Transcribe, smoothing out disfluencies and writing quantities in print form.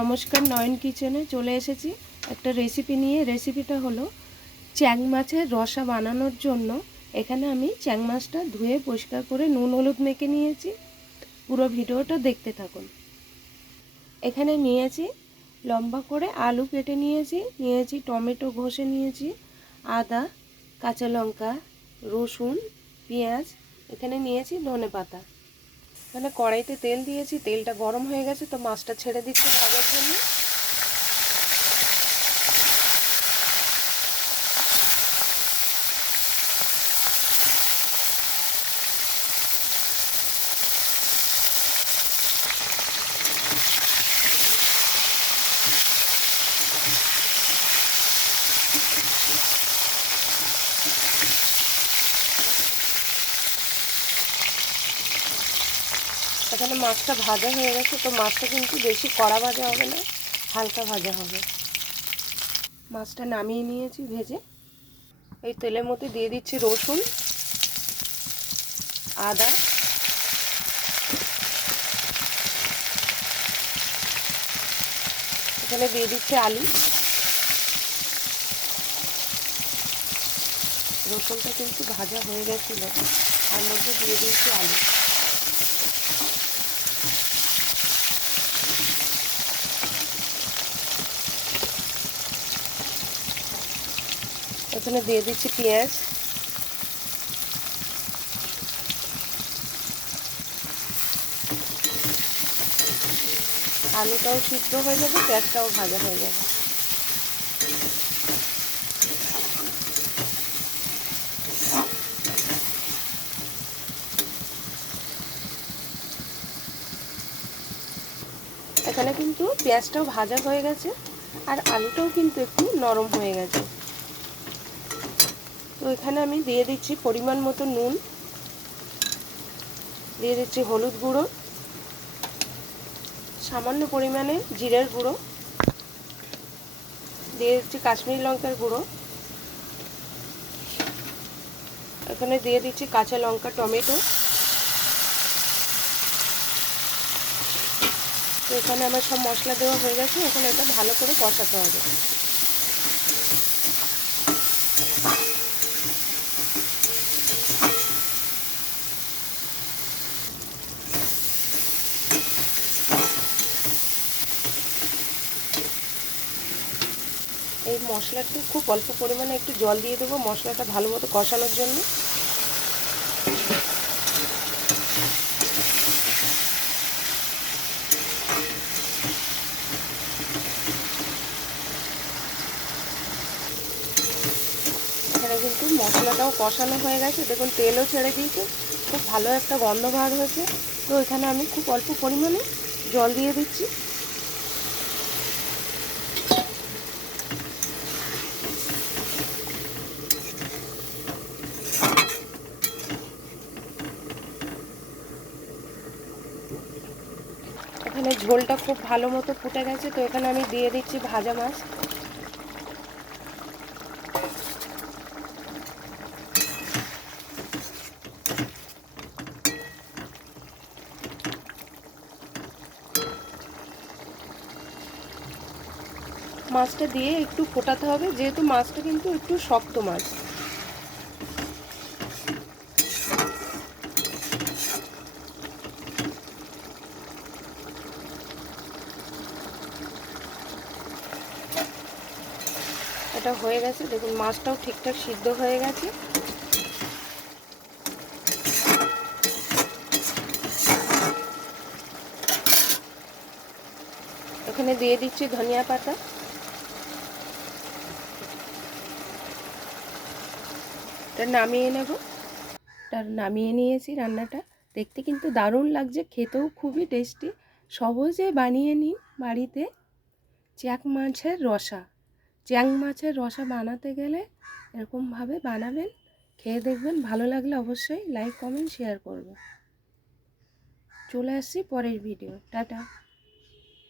নমস্কার, নয়ন কিচেনে চলে এসেছি একটা রেসিপি নিয়ে। রেসিপিটা হলো চ্যাং মাছের রসা বানানোর জন্য। এখানে আমি চ্যাং মাছটা ধুয়ে পরিষ্কার করে নুন হলুদ মেখে নিয়েছি। পুরো ভিডিওটা দেখতে থাকুন। এখানে নিয়েছি লম্বা করে আলু কেটে নিয়েছি টমেটো ঘষে নিয়েছি, আদা, কাঁচা লঙ্কা, রসুন, পেঁয়াজ, এখানে নিয়েছি ধনেপাতা। এখানে কড়াইতে তেল দিয়েছি, তেলটা গরম হয়ে গেছে, তো মাছটা ছেড়ে দিচ্ছি ভাজার জন্য। এখানে মাছটা ভাজা হয়ে গেছে, তো মাছটা কিন্তু বেশি কড়া ভাজা হবে না, হালকা ভাজা হবে। মাছটা নামিয়ে নিয়েছি ভেজে। এই তেলের মধ্যে দিয়ে দিচ্ছি রসুন, আদা, এখানে দিয়ে দিচ্ছি আলু। রসুনটা কিন্তু ভাজা হয়ে গেছিলো, তার মধ্যে দিয়ে দিচ্ছি আলু। এখানে দিয়ে দিচ্ছি পেঁয়াজ, আলুটাও সিদ্ধ হয়ে যাবে, পেঁয়াজটাও ভাজা হয়ে যাবে। এখানে কিন্তু পেঁয়াজটাও ভাজা হয়ে গেছে, আর আলুটাও কিন্তু একটু নরম হয়ে গেছে। তো এখানে আমি দিয়ে দিচ্ছি পরিমাণ মতো নুন, দিয়ে দিচ্ছি হলুদ গুঁড়ো, সামান্য পরিমাণে জিরের গুঁড়ো, দিয়ে দিচ্ছি কাশ্মীরি লঙ্কার গুঁড়ো, এখানে দিয়ে দিচ্ছি কাঁচা লঙ্কা, টমেটো। তো এখানে আমার সব মশলা দেওয়া হয়ে গেছে, এখন এটা ভালো করে কষাতে হবে। এই মশলাতে খুব অল্প পরিমাণে একটু জল দিয়ে দেবো মশলাটা ভালো মতো কষানোর জন্য। এখানে কিন্তু মশলাটাও কষানো হয়ে গেছে, দেখুন তেলও ছেড়ে দিয়েছে, খুব ভালো একটা গন্ধ বার হয়েছে। তো এখানে আমি খুব অল্প পরিমাণে জল দিয়ে দিচ্ছি। এখানে ঝোলটা খুব ভালো মতো ফুটে গেছে, তো এখানে আমি দিয়ে দিচ্ছি ভাজা মাছ। মাছটা দিয়ে একটু ফোটাতে হবে, যেহেতু মাছটা কিন্তু একটু শক্ত মাছ। এটা হয়ে গেছে, দেখুন মাছটাও ঠিকঠাক সিদ্ধ হয়ে গেছে। এখানে দিয়ে দিচ্ছি ধনিয়া পাতা। এটা নামিয়ে নেব। নামিয়ে নিয়েছি রান্নাটা। দেখতে কিন্তু দারুণ লাগছে, খেতেও খুবই টেস্টি। সহজে বানিয়ে নিন বাড়িতে চ্যাং মাছের রসা। চ্যাং মাছের রসা বানাতে গেলে এরকমভাবে বানাবেন, খেয়ে দেখবেন। ভালো লাগলে অবশ্যই লাইক কমেন্ট শেয়ার করবেন। চলে আসছি পরের ভিডিও। টাটা।